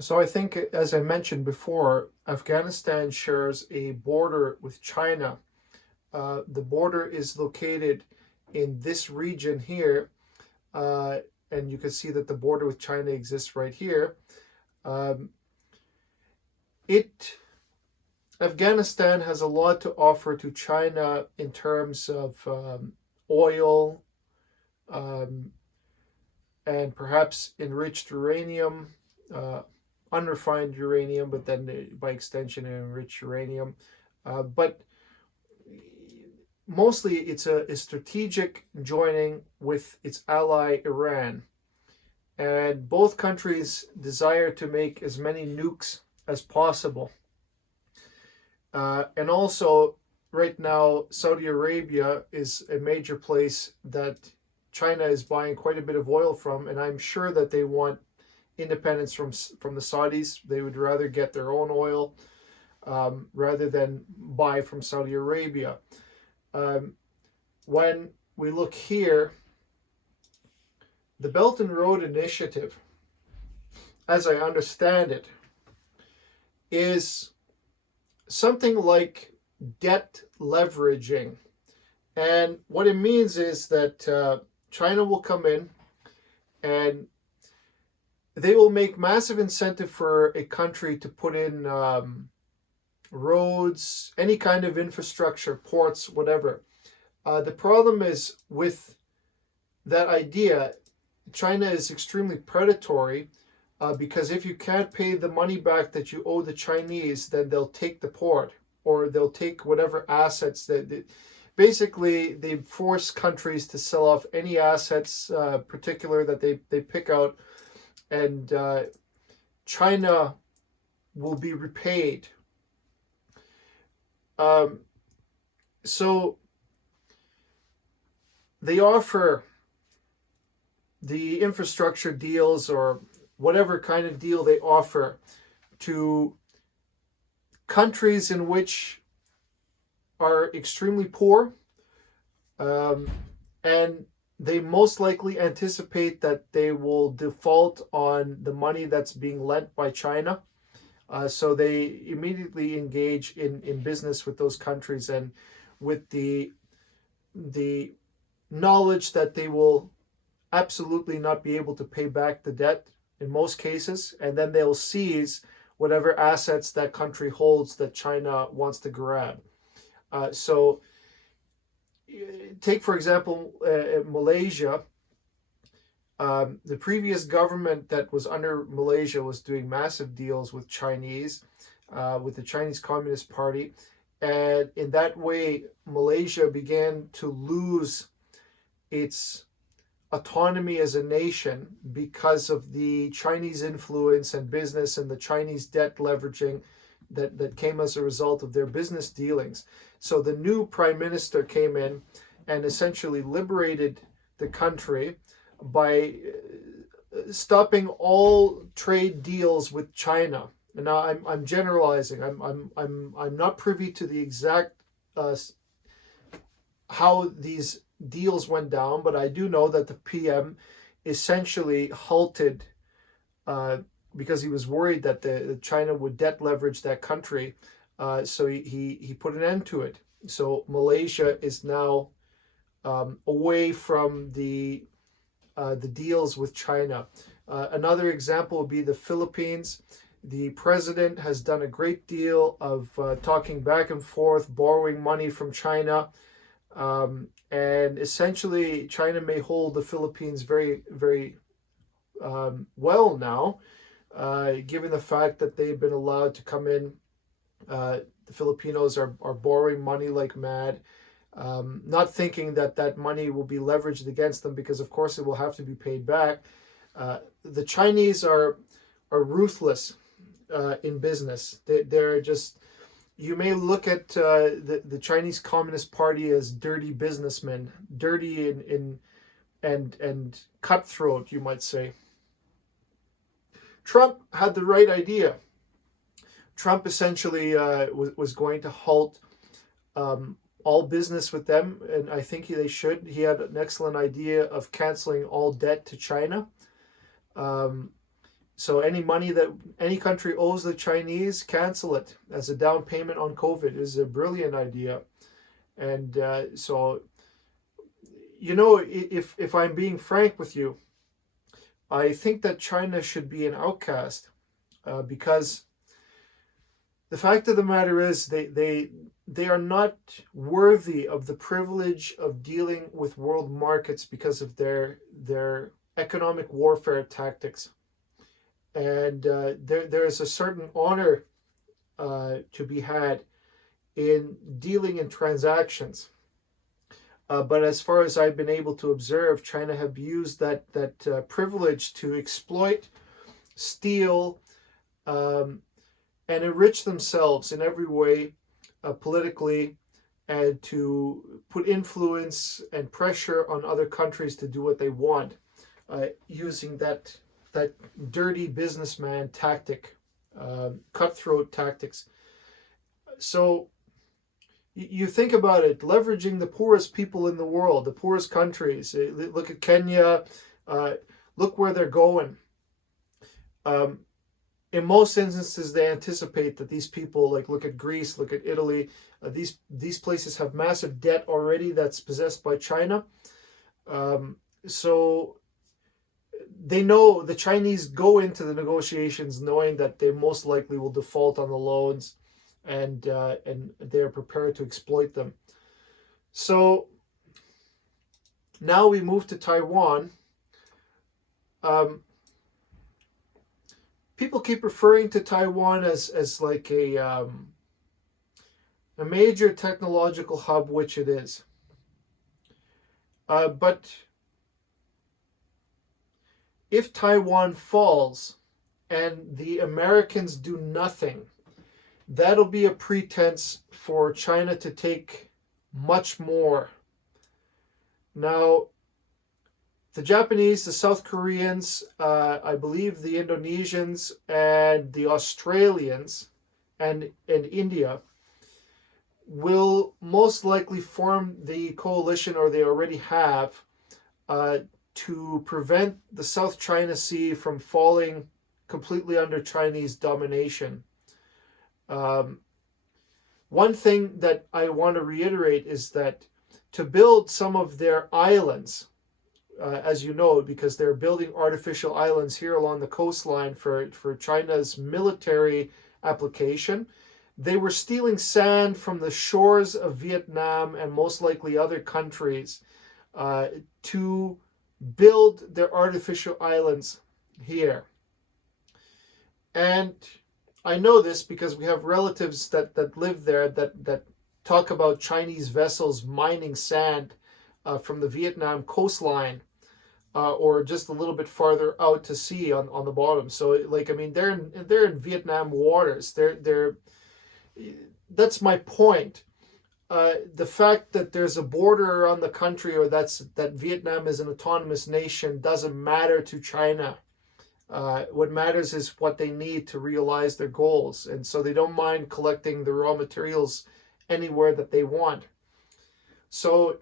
So I think, as I mentioned before, Afghanistan shares a border with China. The border is located in this region here, uh, and you can see that the border with China exists right here. Um, it Afghanistan has a lot to offer to China in terms of oil, um, and perhaps enriched uranium, uh, unrefined uranium, but then by extension enriched uranium. But mostly it's a strategic joining with its ally Iran. And both countries desire to make as many nukes as possible. And also, right now, Saudi Arabia is a major place that China is buying quite a bit of oil from, and I'm sure that they want independence from the Saudis. They would rather get their own oil rather than buy from Saudi Arabia. Um, when we look here, the Belt and Road Initiative, as I understand it, is something like debt leveraging. And what it means is that China will come in and they will make massive incentive for a country to put in roads, any kind of infrastructure, ports, whatever. The problem is with that idea, China is extremely predatory because if you can't pay the money back that you owe the Chinese, then they'll take the port or they'll take whatever assets that. Basically, they force countries to sell off any assets, particular that they pick out, and China will be repaid. Um, so they offer the infrastructure deals or whatever kind of deal they offer to countries in which are extremely poor, and they most likely anticipate that they will default on the money that's being lent by China. So they immediately engage in business with those countries and with the knowledge that they will absolutely not be able to pay back the debt in most cases, and then they'll seize whatever assets that country holds that China wants to grab. So, take for example Malaysia. The previous government that was under Malaysia was doing massive deals with with the Chinese Communist Party, and in that way, Malaysia began to lose its autonomy as a nation because of the Chinese influence and business and the Chinese debt leveraging that came as a result of their business dealings. So the new prime minister came in and essentially liberated the country by stopping all trade deals with China. And now I'm generalizing. I'm not privy to the exact how these deals went down, but I do know that the PM essentially halted because he was worried that the China would debt leverage that country. So he put an end to it. So Malaysia is now away from the deals with China. Another example would be the Philippines. The president has done a great deal of talking back and forth, borrowing money from China. And essentially, China may hold the Philippines very, very well now, given the fact that they've been allowed to come in. The Filipinos are borrowing money like mad, not thinking that that money will be leveraged against them because, of course, it will have to be paid back. The Chinese are ruthless in business. They're just, you may look at the Chinese Communist Party as dirty businessmen, dirty and cutthroat, you might say. Trump had the right idea. Trump essentially was going to halt all business with them, and I think they should. He had an excellent idea of canceling all debt to China. Um, So any money that any country owes the Chinese, cancel it as a down payment on COVID is a brilliant idea. And so, if I'm being frank with you, I think that China should be an outcast because the fact of the matter is they are not worthy of the privilege of dealing with world markets because of their economic warfare tactics. And there is a certain honor to be had in dealing in transactions. But as far as I've been able to observe, China have used that privilege to exploit, steal, and enrich themselves in every way, politically, and to put influence and pressure on other countries to do what they want, using that dirty businessman tactic, cutthroat tactics. So you think about it, leveraging the poorest people in the world, the poorest countries. Look at Kenya. Look where they're going. In most instances, they anticipate that these people, like look at Greece, look at Italy, these places have massive debt already that's possessed by China. So they know the Chinese go into the negotiations knowing that they most likely will default on the loans, and they're prepared to exploit them. So now we move to Taiwan. People keep referring to Taiwan as like a major technological hub, which it is. But if Taiwan falls and the Americans do nothing, that'll be a pretense for China to take much more. Now, the Japanese, the South Koreans, I believe the Indonesians and the Australians and India will most likely form the coalition, or they already have, to prevent the South China Sea from falling completely under Chinese domination. One thing that I want to reiterate is that to build some of their islands, as you know, because they're building artificial islands here along the coastline for China's military application, they were stealing sand from the shores of Vietnam and most likely other countries to build their artificial islands here. And I know this because we have relatives that live there that talk about Chinese vessels mining sand from the Vietnam coastline, or just a little bit farther out to sea on the bottom. So, like, I mean, they're in Vietnam waters. That's my point. The fact that there's a border around the country, or that Vietnam is an autonomous nation, doesn't matter to China. What matters is what they need to realize their goals, and so they don't mind collecting the raw materials anywhere that they want. So,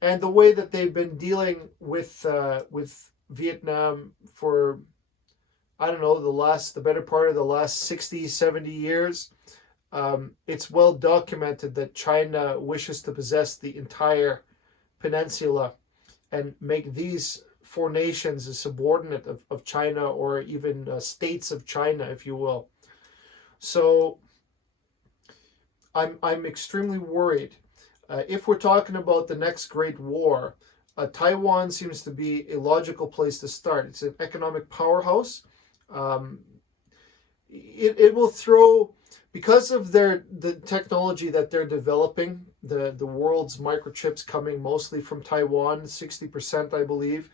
and the way that they've been dealing with Vietnam for, I don't know, the better part of the last 60, 70 years, it's well documented that China wishes to possess the entire peninsula and make these four nations a subordinate of China, or even states of China, if you will. So I'm extremely worried. If we're talking about the next great war, Taiwan seems to be a logical place to start. It's an economic powerhouse. It will throw, because of the technology that they're developing, the world's microchips coming mostly from Taiwan, 60%, I believe.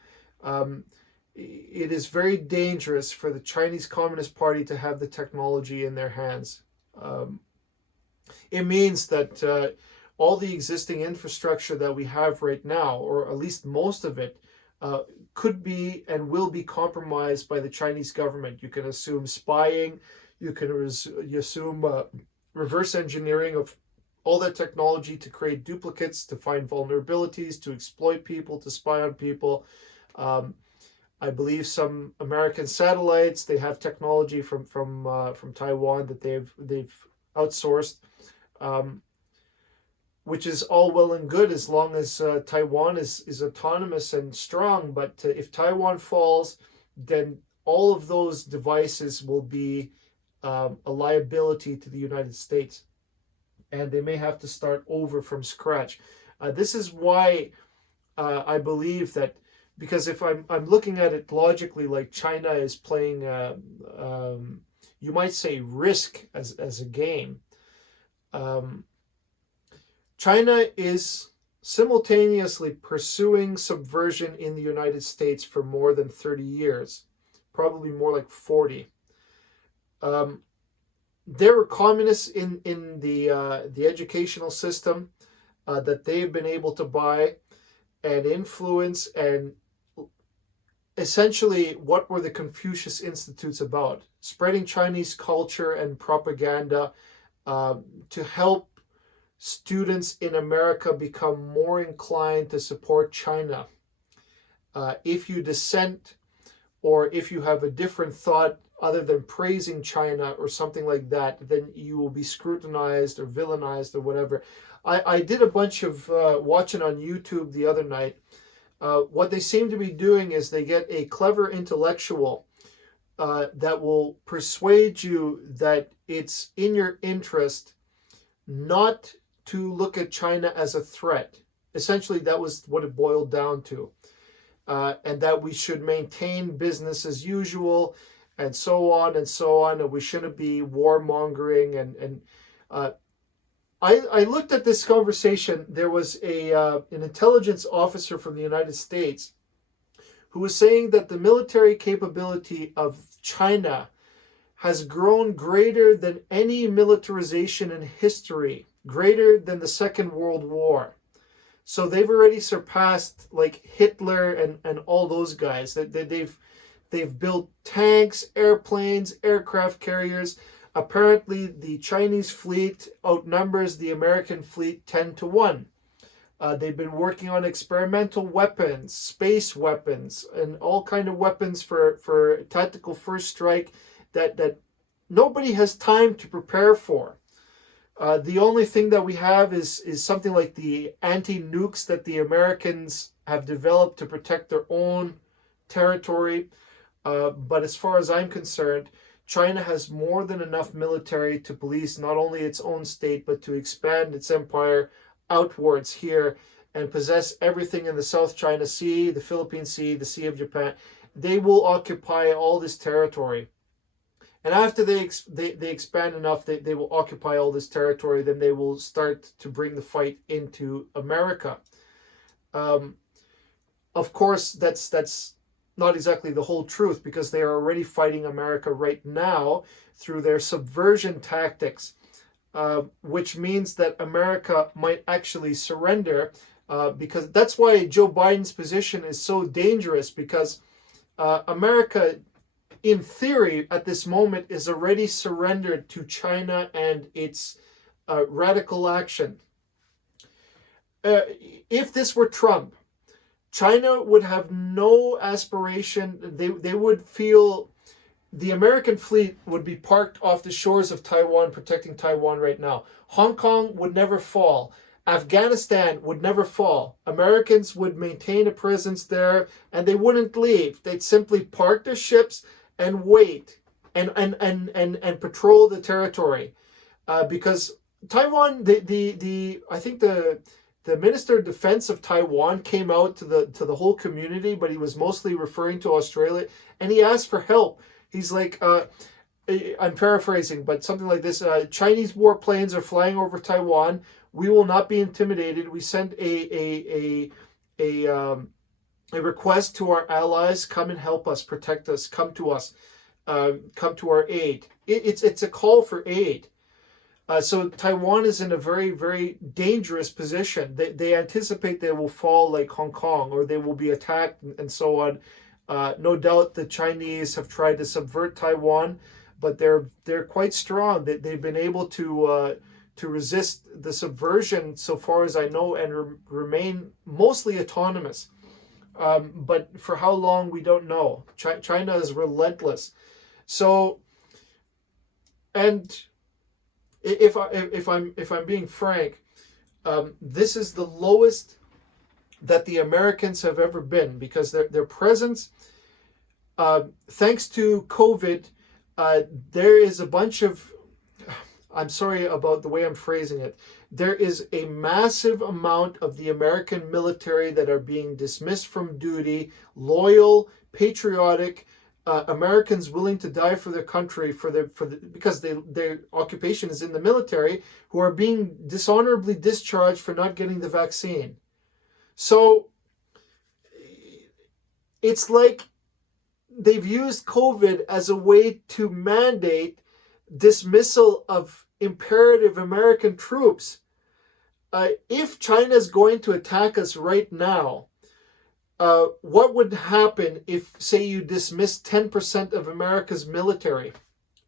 It is very dangerous for the Chinese Communist Party to have the technology in their hands. It means that all the existing infrastructure that we have right now, or at least most of it, could be and will be compromised by the Chinese government. You can assume spying, you can assume reverse engineering of all that technology to create duplicates, to find vulnerabilities, to exploit people, to spy on people. I believe some American satellites. They have technology from Taiwan that they've outsourced, um, which is all well and good as long as Taiwan is autonomous and strong. But if Taiwan falls, then all of those devices will be a liability to the United States, and they may have to start over from scratch. This is why I believe that, because if I'm looking at it logically, like China is playing, you might say, risk as a game. Um, China is simultaneously pursuing subversion in the United States for more than 30 years, probably more like 40. There were communists in the educational system that they've been able to buy and influence. And essentially, what were the Confucius Institutes about? Spreading Chinese culture and propaganda to help students in America become more inclined to support China. If you dissent, or if you have a different thought other than praising China or something like that, then you will be scrutinized or villainized or whatever. I did a bunch of watching on YouTube the other night. What they seem to be doing is they get a clever intellectual that will persuade you that it's in your interest not to look at China as a threat. Essentially, that was what it boiled down to. And that we should maintain business as usual, and so on and so on, and we shouldn't be warmongering. And I looked at this conversation. There was an intelligence officer from the United States who was saying that the military capability of China has grown greater than any militarization in history, greater than the Second World War. So they've already surpassed like Hitler and all those guys. They've built tanks, airplanes, aircraft carriers. Apparently, the Chinese fleet outnumbers the American fleet 10-1. They've been working on experimental weapons, space weapons, and all kind of weapons for tactical first strike that nobody has time to prepare for. The only thing that we have is something like the anti-nukes that the Americans have developed to protect their own territory. But as far as I'm concerned, China has more than enough military to police not only its own state, but to expand its empire outwards here and possess everything in the South China Sea, the Philippine Sea, the Sea of Japan. They will occupy all this territory. And after they expand enough, they will occupy all this territory, then they will start to bring the fight into America. Of course, that's not exactly the whole truth, because they are already fighting America right now through their subversion tactics, which means that America might actually surrender, because that's why Joe Biden's position is so dangerous, because America, in theory, at this moment, is already surrendered to China and its radical action. If this were Trump, China would have no aspiration. They would feel the American fleet would be parked off the shores of Taiwan, protecting Taiwan right now. Hong Kong would never fall. Afghanistan would never fall. Americans would maintain a presence there, and they wouldn't leave. They'd simply park their ships and wait and patrol the territory, because Taiwan, I think the Minister of Defense of Taiwan came out to the whole community, but he was mostly referring to Australia, and he asked for help. He's like, I'm paraphrasing, but something like this: Chinese warplanes are flying over Taiwan. We will not be intimidated. We sent a request to our allies: come and help us, protect us, come to us, come to our aid. It's a call for aid. So Taiwan is in a very, very dangerous position. They anticipate they will fall like Hong Kong, or they will be attacked and so on. No doubt the Chinese have tried to subvert Taiwan, but they're quite strong. They've been able to resist the subversion, so far as I know, and remain mostly autonomous. But for how long, we don't know. China is relentless. So, and if I'm being frank, this is the lowest that the Americans have ever been, because their presence, thanks to COVID, there is a bunch of, I'm sorry about the way I'm phrasing it, there is a massive amount of the American military that are being dismissed from duty, loyal, patriotic, Americans willing to die for their country, because their occupation is in the military, who are being dishonorably discharged for not getting the vaccine. So it's like they've used COVID as a way to mandate dismissal of imperative American troops. If China is going to attack us right now, what would happen if, say, you dismissed 10% of America's military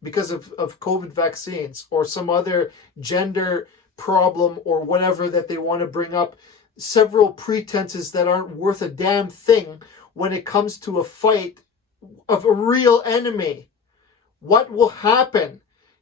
because of COVID vaccines or some other gender problem or whatever that they want to bring up? Several pretenses that aren't worth a damn thing when it comes to a fight of a real enemy. What will happen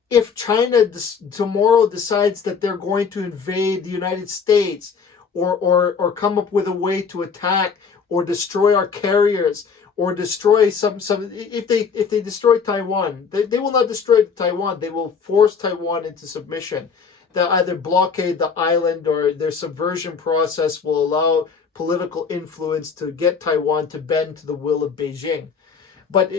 if China tomorrow decides that they're going to invade the United States, or come up with a way to attack or destroy our carriers, or destroy some if they destroy Taiwan? They will not destroy Taiwan. They will force Taiwan into submission. They'll either blockade the island, or their subversion process will allow political influence to get Taiwan to bend to the will of Beijing. But,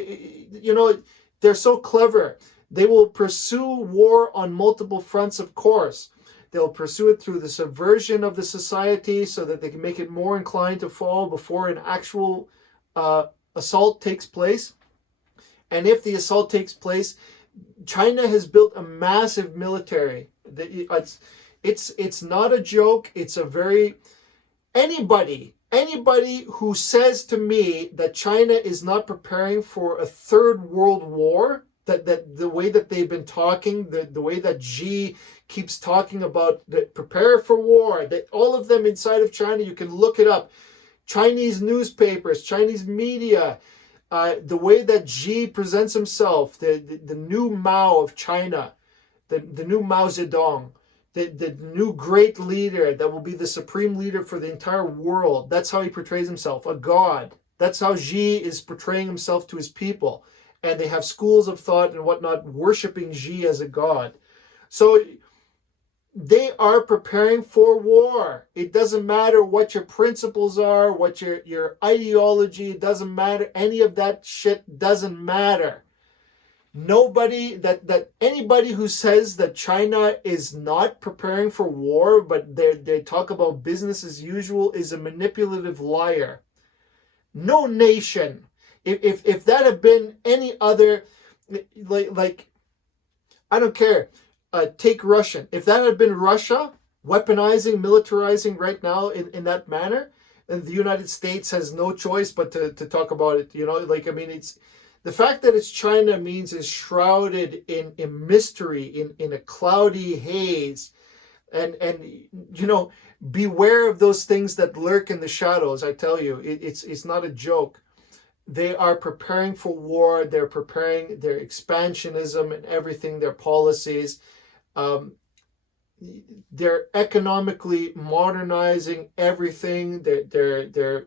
they're so clever. They will pursue war on multiple fronts, of course. They'll pursue it through the subversion of the society so that they can make it more inclined to fall before an actual assault takes place. And if the assault takes place, China has built a massive military. It's not a joke. It's a very... Anybody who says to me that China is not preparing for a third world war, that the way that they've been talking, the way that Xi keeps talking about, that prepare for war, that all of them inside of China, you can look it up, Chinese newspapers, Chinese media, the way that Xi presents himself, the new Mao of China, the new Mao Zedong, the new great leader that will be the supreme leader for the entire world. That's how he portrays himself, a god. That's how Xi is portraying himself to his people. And they have schools of thought and whatnot worshiping Xi as a god. So they are preparing for war. It doesn't matter what your principles are, what your ideology, it doesn't matter. Any of that shit doesn't matter. Anybody who says that China is not preparing for war, but they talk about business as usual, is a manipulative liar. No nation, if that had been any other, like I don't care, take Russia. If that had been Russia weaponizing, militarizing right now in that manner, and the United States has no choice but to talk about it. It's the fact that it's China means it's shrouded in mystery, in a cloudy haze. And beware of those things that lurk in the shadows. I tell you, it's not a joke. They are preparing for war. They're preparing their expansionism and everything, their policies. They're economically modernizing everything. They're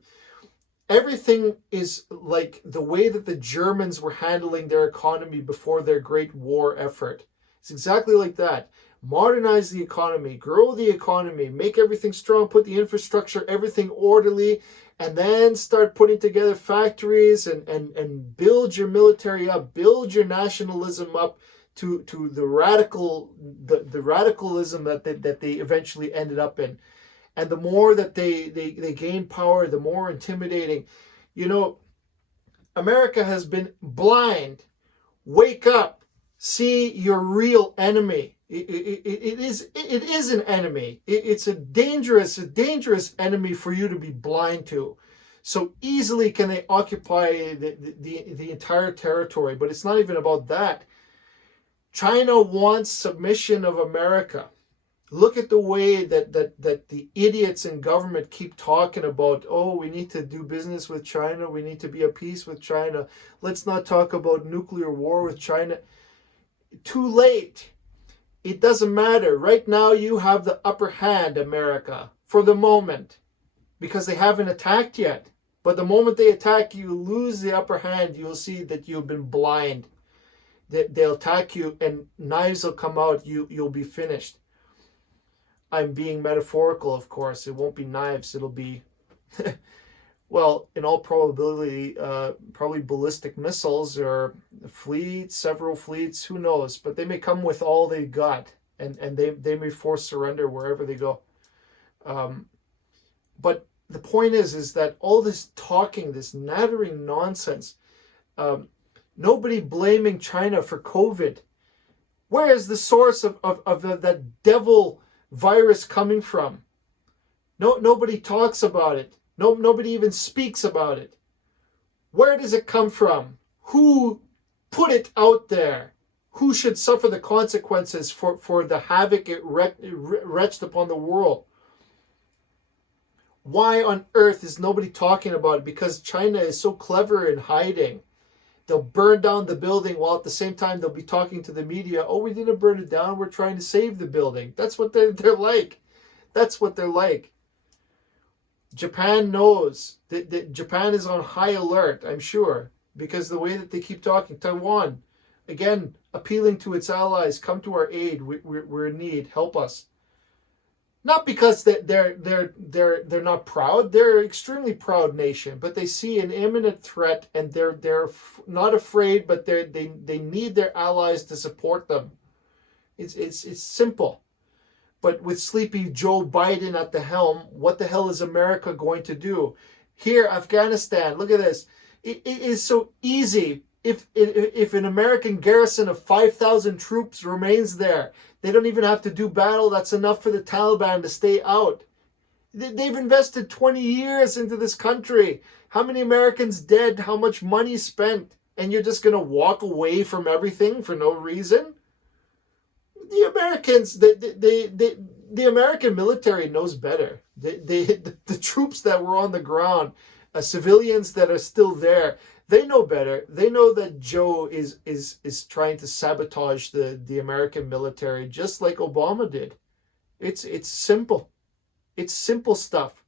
everything is like the way that the Germans were handling their economy before their Great War effort. It's exactly like that. Modernize the economy, grow the economy, make everything strong, put the infrastructure, everything orderly, and then start putting together factories and build your military up, build your nationalism up to the radicalism that they eventually ended up in. And the more that they gain power, the more intimidating. America has been blind. Wake up. See your real enemy. It is an enemy. It's a dangerous enemy for you to be blind to. So easily can they occupy the entire territory. But it's not even about that. China wants submission of America. Look at the way that the idiots in government keep talking about, oh, we need to do business with China, we need to be at peace with China, let's not talk about nuclear war with China. Too late. It doesn't matter. Right now you have the upper hand, America, for the moment, because they haven't attacked yet. But the moment they attack, you lose the upper hand. You'll see that you've been blind. They'll attack you and knives will come out. You'll be finished. I'm being metaphorical, of course. It won't be knives. It'll be, well, in all probability, probably ballistic missiles or fleets, several fleets, who knows? But they may come with all they got, and they may force surrender wherever they go. But the point is that all this talking, this nattering nonsense, nobody blaming China for COVID. Where is the source of that devil virus coming from? Nobody talks about it. Nobody even speaks about it. Where does it come from? Who put it out there? Who should suffer the consequences for the havoc it wreaked upon the world? Why on earth is nobody talking about it? Because China is so clever in hiding. They'll burn down the building while at the same time they'll be talking to the media. Oh, we didn't burn it down. We're trying to save the building. That's what they're like. That's what they're like. Japan knows that Japan is on high alert, I'm sure, because the way that they keep talking. Taiwan, again, appealing to its allies, come to our aid. We're in need. Help us. Not because they're not proud. They're an extremely proud nation, but they see an imminent threat and they're not afraid, but they need their allies to support them. It's simple. But with sleepy Joe Biden at the helm, what the hell is America going to do? Here, Afghanistan, look at this. It is so easy. If an American garrison of 5,000 troops remains there, they don't even have to do battle. That's enough for the Taliban to stay out. They've invested 20 years into this country. How many Americans dead? How much money spent? And you're just going to walk away from everything for no reason? The Americans, the American military knows better. The troops that were on the ground, civilians that are still there, they know better. They know that Joe is trying to sabotage the American military, just like Obama did. It's simple. It's simple stuff.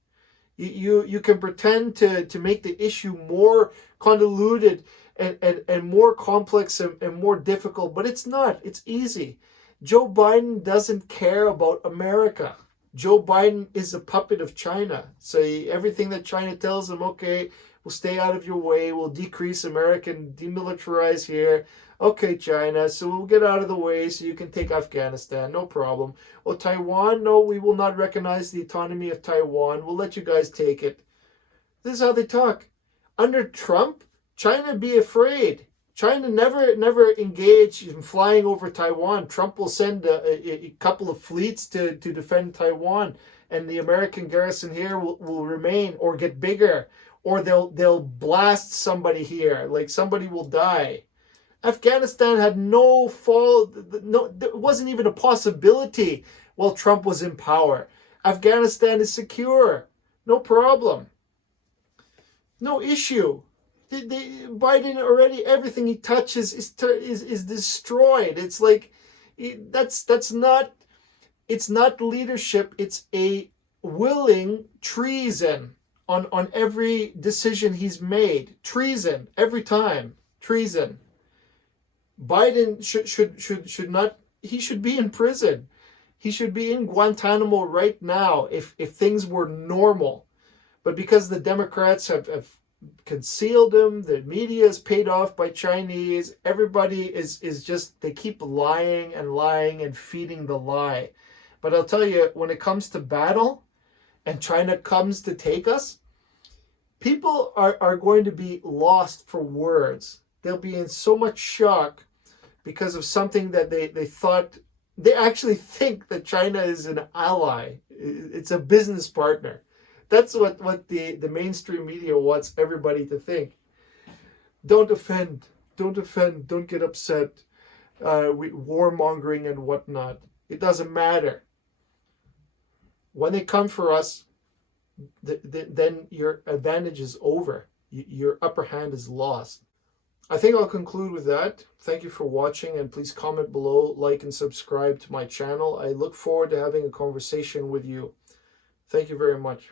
You can pretend to make the issue more convoluted and more complex and more difficult, but it's not. It's easy. Joe Biden doesn't care about America. Joe Biden is a puppet of China. So everything that China tells him, okay, we'll stay out of your way, we'll decrease American, demilitarize here. Okay, China, so we'll get out of the way so you can take Afghanistan, no problem. Oh, Taiwan, no, we will not recognize the autonomy of Taiwan. We'll let you guys take it. This is how they talk. Under Trump, China be afraid. China never engaged in flying over Taiwan. Trump will send a couple of fleets to defend Taiwan, and the American garrison here will remain or get bigger, or they'll blast somebody here, like somebody will die. Afghanistan had no fall, no, there wasn't even a possibility while Trump was in power. Afghanistan is secure, no problem, no issue. Biden already, everything he touches is destroyed. It's like that's not, it's not leadership. It's a willing treason on every decision he's made. Treason every time. Treason. Biden should not. He should be in prison. He should be in Guantanamo right now if things were normal. But because the Democrats have concealed him, the media is paid off by Chinese, everybody is just, they keep lying and feeding the lie. But I'll tell you, when it comes to battle and China comes to take us, people are going to be lost for words. They'll be in so much shock because of something that they thought. They actually think that China is an ally. It's a business partner. That's what the mainstream media wants everybody to think. Don't offend, don't get upset, warmongering and whatnot. It doesn't matter. When they come for us, then your advantage is over. Your upper hand is lost. I think I'll conclude with that. Thank you for watching, and please comment below, like, and subscribe to my channel. I look forward to having a conversation with you. Thank you very much.